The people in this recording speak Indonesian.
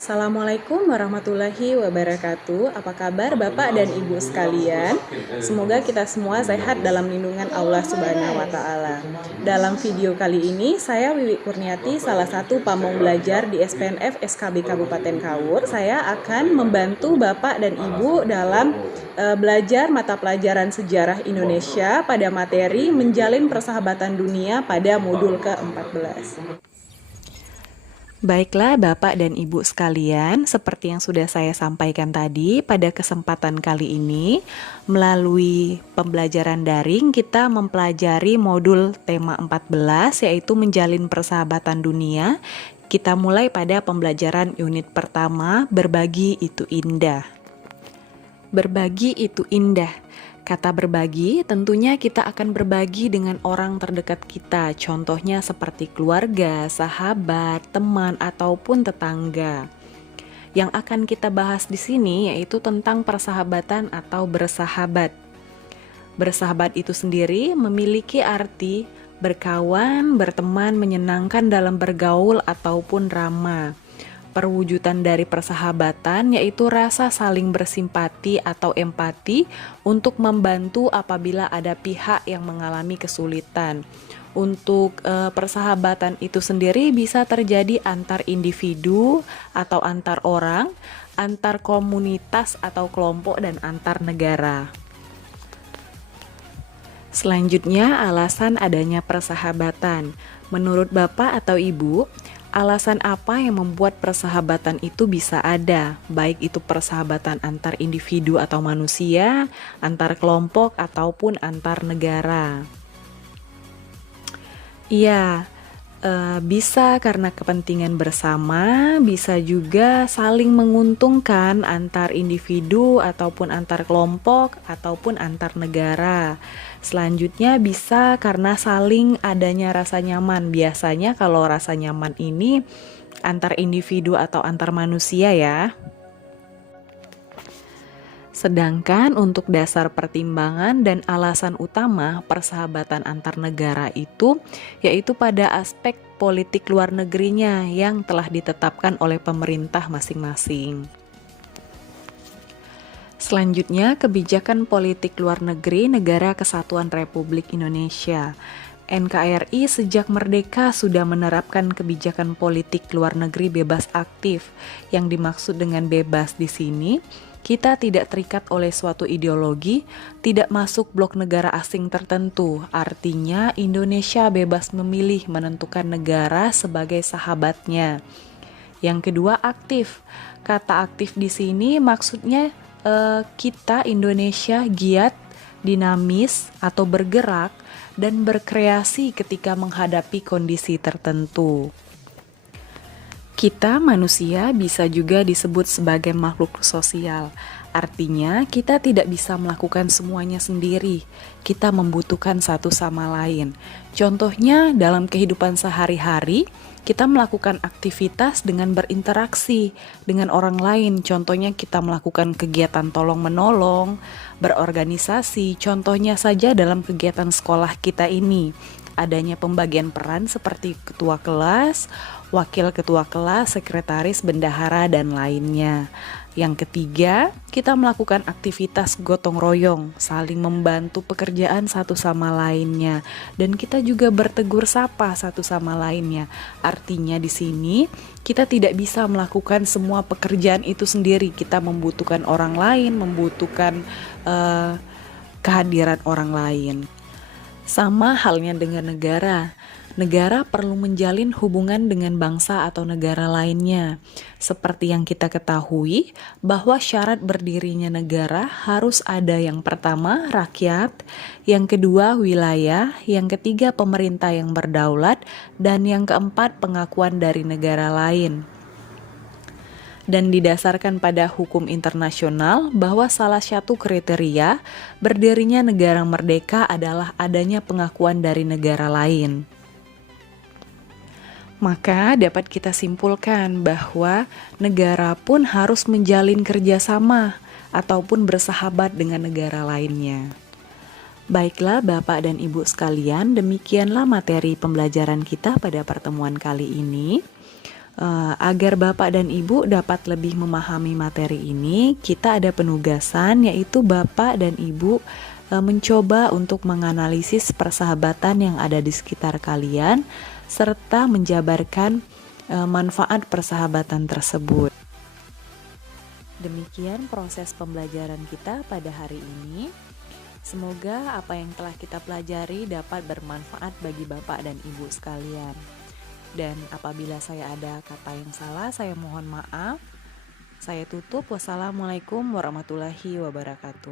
Assalamualaikum warahmatullahi wabarakatuh. Apa kabar Bapak dan Ibu sekalian? Semoga kita semua sehat dalam lindungan Allah Subhanahu wa taala. Dalam video kali ini saya Wiwi Kurniati, salah satu pamong belajar di SPNF SKB Kabupaten Kaur. Saya akan membantu Bapak dan Ibu dalam belajar mata pelajaran sejarah Indonesia pada materi menjalin persahabatan dunia pada modul ke-14. Baiklah Bapak dan Ibu sekalian, seperti yang sudah saya sampaikan tadi, pada kesempatan kali ini melalui pembelajaran daring kita mempelajari modul tema 14 yaitu menjalin persahabatan dunia. Kita mulai pada pembelajaran unit pertama, berbagi itu indah. Berbagi itu indah. Kata berbagi, tentunya kita akan berbagi dengan orang terdekat kita, contohnya seperti keluarga, sahabat, teman, ataupun tetangga. Yang akan kita bahas di sini yaitu tentang persahabatan atau bersahabat. Bersahabat itu sendiri memiliki arti berkawan, berteman, menyenangkan dalam bergaul ataupun ramah. Perwujudan dari persahabatan yaitu rasa saling bersimpati atau empati untuk membantu apabila ada pihak yang mengalami kesulitan. Untuk persahabatan itu sendiri bisa terjadi antar individu atau antar orang, antar komunitas atau kelompok, dan antar negara. Selanjutnya, alasan adanya persahabatan. Menurut Bapak atau Ibu, alasan apa yang membuat persahabatan itu bisa ada, baik itu persahabatan antar individu atau manusia, antar kelompok, ataupun antar negara? Iya, bisa karena kepentingan bersama, bisa juga saling menguntungkan antar individu ataupun antar kelompok ataupun antar negara. Selanjutnya bisa karena saling adanya rasa nyaman. Biasanya kalau rasa nyaman ini antar individu atau antar manusia ya. Sedangkan untuk dasar pertimbangan dan alasan utama persahabatan antar negara itu yaitu pada aspek politik luar negerinya yang telah ditetapkan oleh pemerintah masing-masing. Selanjutnya, kebijakan politik luar negeri Negara Kesatuan Republik Indonesia. NKRI sejak merdeka sudah menerapkan kebijakan politik luar negeri bebas aktif. Yang dimaksud dengan bebas di sini, kita tidak terikat oleh suatu ideologi, tidak masuk blok negara asing tertentu. Artinya, Indonesia bebas memilih menentukan negara sebagai sahabatnya. Yang kedua, aktif. Kata aktif di sini maksudnya kita Indonesia giat, dinamis atau bergerak dan berkreasi ketika menghadapi kondisi tertentu. Kita manusia bisa juga disebut sebagai makhluk sosial. Artinya kita tidak bisa melakukan semuanya sendiri. Kita membutuhkan satu sama lain. Contohnya dalam kehidupan sehari-hari, kita melakukan aktivitas dengan berinteraksi dengan orang lain. Contohnya kita melakukan kegiatan tolong-menolong, berorganisasi. Contohnya saja dalam kegiatan sekolah kita ini. Adanya pembagian peran seperti ketua kelas, wakil ketua kelas, sekretaris, bendahara, dan lainnya. Yang ketiga, kita melakukan aktivitas gotong royong, saling membantu pekerjaan satu sama lainnya, dan kita juga bertegur sapa satu sama lainnya. Artinya di sini kita tidak bisa melakukan semua pekerjaan itu sendiri. Kita membutuhkan orang lain, membutuhkan kehadiran orang lain. Sama halnya dengan negara. Negara perlu menjalin hubungan dengan bangsa atau negara lainnya. Seperti yang kita ketahui, bahwa syarat berdirinya negara harus ada yang pertama, rakyat, yang kedua, wilayah, yang ketiga, pemerintah yang berdaulat, dan yang keempat, pengakuan dari negara lain. Dan didasarkan pada hukum internasional bahwa salah satu kriteria berdirinya negara merdeka adalah adanya pengakuan dari negara lain. Maka dapat kita simpulkan bahwa negara pun harus menjalin kerjasama ataupun bersahabat dengan negara lainnya. Baiklah Bapak dan Ibu sekalian, demikianlah materi pembelajaran kita pada pertemuan kali ini. Agar Bapak dan Ibu dapat lebih memahami materi ini, kita ada penugasan yaitu Bapak dan Ibu mencoba untuk menganalisis persahabatan yang ada di sekitar kalian serta menjabarkan manfaat persahabatan tersebut. Demikian proses pembelajaran kita pada hari ini. Semoga apa yang telah kita pelajari dapat bermanfaat bagi Bapak dan Ibu sekalian. Dan apabila saya ada kata yang salah, saya mohon maaf. Saya tutup. Wassalamualaikum warahmatullahi wabarakatuh.